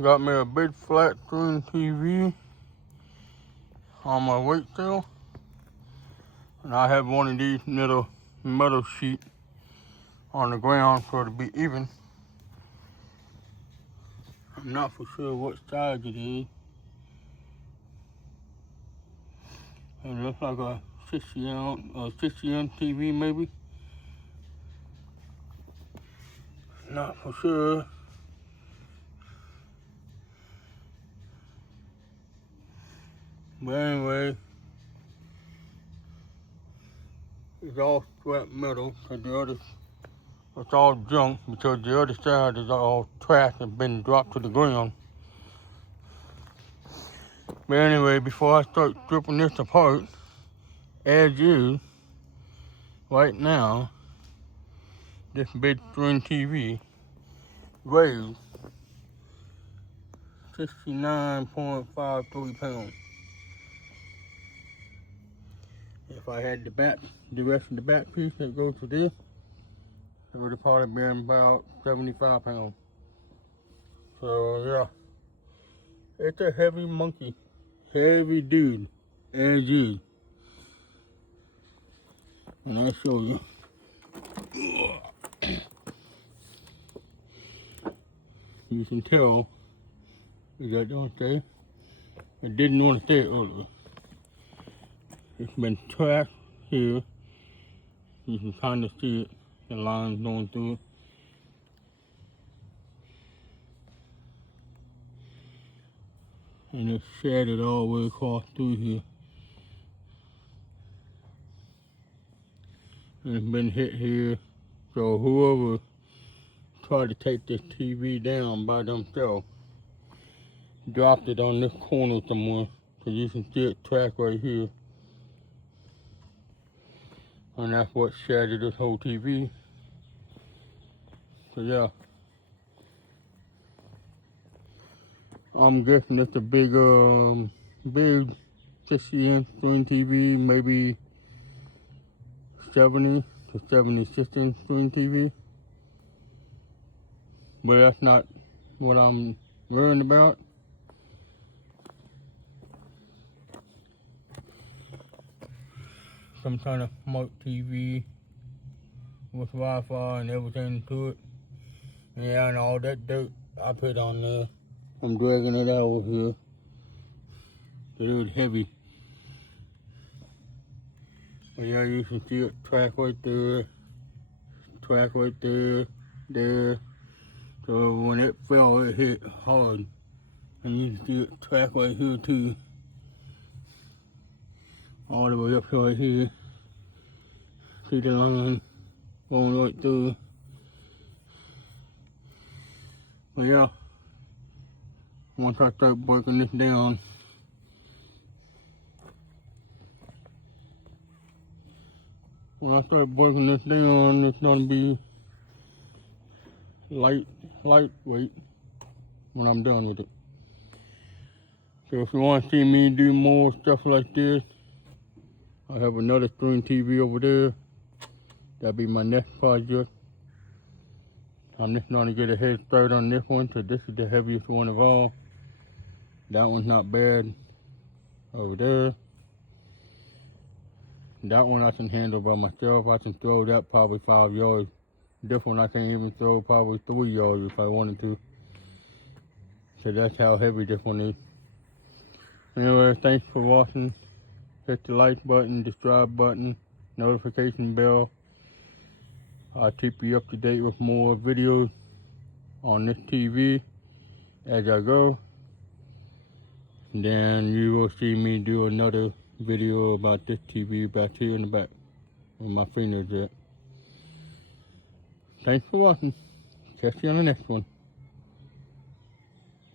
Got me a big flat screen TV on my weight scale. And I have one of these little metal sheet on the ground for it to be even. I'm not for sure what size it is. It looks like a 60-inch TV maybe. Not for sure. But anyway, it's all scrap metal because it's all junk because the other side is all trash and been dropped to the ground. But anyway, before I start stripping this apart, as is, right now, this big screen TV weighs 69.53 pounds. If I had the rest of the back piece that goes to this, it would have probably been about 75 pounds. So yeah, it's a heavy monkey, heavy dude, as is. And I'll show you. You can tell, that don't stay. It didn't want to stay earlier. It's been trashed here. You can kind of see it, the lines going through it. And it's shattered all the way across through here. And it's been hit here. So whoever tried to take this TV down by themselves dropped it on this corner somewhere. So you can see it track right here. And that's what shattered this whole TV. So yeah. I'm guessing it's a big 60-inch screen TV, maybe 70 to 76-inch screen TV. But that's not what I'm worrying about. Some kind of smart TV with Wi-Fi and everything to it. Yeah, and all that dirt I put on there. I'm dragging it out over here. It was heavy. But yeah, you can see it track right there. Track right there. There. So when it fell, it hit hard. And you can see it track right here too. All the way up right here. See the line going right through. But yeah, once I start breaking this down, it's gonna be lightweight when I'm done with it. So if you want to see me do more stuff like this, I have another screen TV over there. That'll be my next project. I'm just trying to get a head start on this one, so this is the heaviest one of all. That one's not bad over there. That one I can handle by myself. I can throw that probably 5 yards. This one I can even throw probably 3 yards if I wanted to. So that's how heavy this one is. Anyway, thanks for watching. Hit the like button, subscribe button, notification bell. I'll keep you up to date with more videos on this TV as I go. Then you will see me do another video about this TV back here in the back where my fingers at. Thanks for watching. Catch you on the next one.